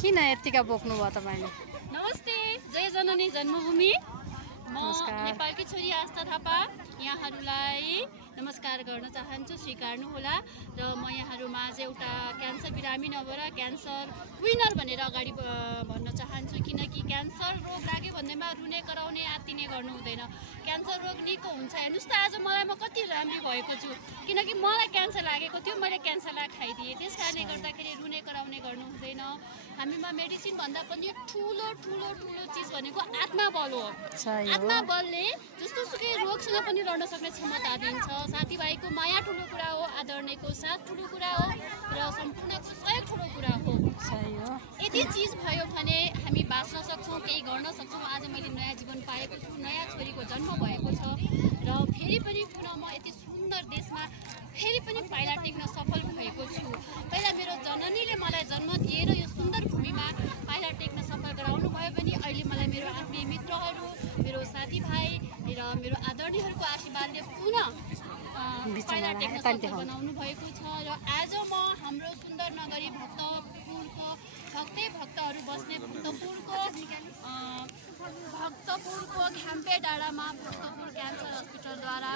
किन यतिका बोक्नु भयो तपाईले? नमस्ते, जय जननी जन्मभूमि। म नमस्कार। नेपालकी छोरी आस्था थापा यहाँहरूलाई नमस्कार गर्न चाहन्छु, स्वीकार्नु होला। र म यहाँहरूमा चाहिँ एउटा क्यान्सर बिरामी नभएर क्यान्सर विनर भनेर अगाडि भन्न चाहन्छु, किनकि क्यान्सर रोग लाग्यो भन्दैमा रुने कराउने आत्तिने गर्नु हुँदैन। क्यान्सर रोग निको हुन्छ। हेर्नुहोस् त, आज मलाई म कति राम्री भएको छु, किनकि मलाई क्यान्सर लागेको थियो, मैले क्यान्सरलाई खाइदिएँ। त्यस कारणले गर्दाखेरि रुने कराउने गर्नु हुँदैन। हामीमा मेडिसिन भन्दा पनि ठुलो ठुलो ठुलो चिज भनेको आत्मबल हो। आत्मबलले जस्तो सुकै रोगसँग पनि लड्न सक्ने क्षमता दिन्छ। साथीभाइको माया ठुलो कुरा हो, आदरणीयको साथ ठुलो कुरा हो, र सम्पूर्णको सहयोग ठुलो कुरा हो। यति चिज भयो भने हामी बाँच्न सक्छौँ, केही गर्न सक्छौँ। आज मैले नयाँ जीवन पाएको छु, नयाँ छोरीको जन्म भएको छ, र फेरि पनि पुनः म यति सुन्दर देशमा फेरि पनि पाइला टेक्न सफल भएको छु। पहिला मेरो जननीले मलाई जन्म दिएर यो सुन्दर भूमिमा पाइला टेक्न सफल गराउनु भयो भने अहिले मलाई मेरो आफ्नै मित्रहरू, मेरो साथीभाइ र मेरो आदरणीयहरूको आशीर्वादले पुनः पाइला टेक्न सफल बनाउनु भएको छ। र आज म हाम्रो सुन्दर नगरी भक्तपुरको भक्तहरू बस्ने भक्तपुरको घ्याम्पे डाँडामा भक्तपुर क्यान्सर हस्पिटलद्वारा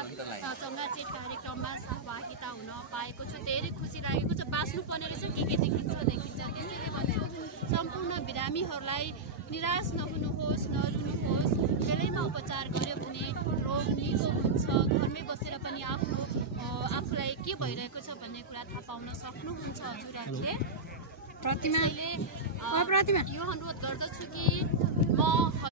चङ्गाचेट कार्यक्रममा सहभागिता हुन पाएको छु। धेरै खुसी लागेको छ। बाँच्नुपर्ने रहेछ, के देखिन्छ। त्यसैले भन्छु, सम्पूर्ण बिरामीहरूलाई निराश नहुनुहोस्, नरुनुहोस्। बेलैमा उपचार गर्यो भने रोग निको हुन्छ। घरमै बसेर पनि आफूलाई के भइरहेको छ भन्ने कुरा थाहा पाउन सक्नुहुन्छ हजुरहरूले। त्यसैले यो अनुरोध गर्दछु कि म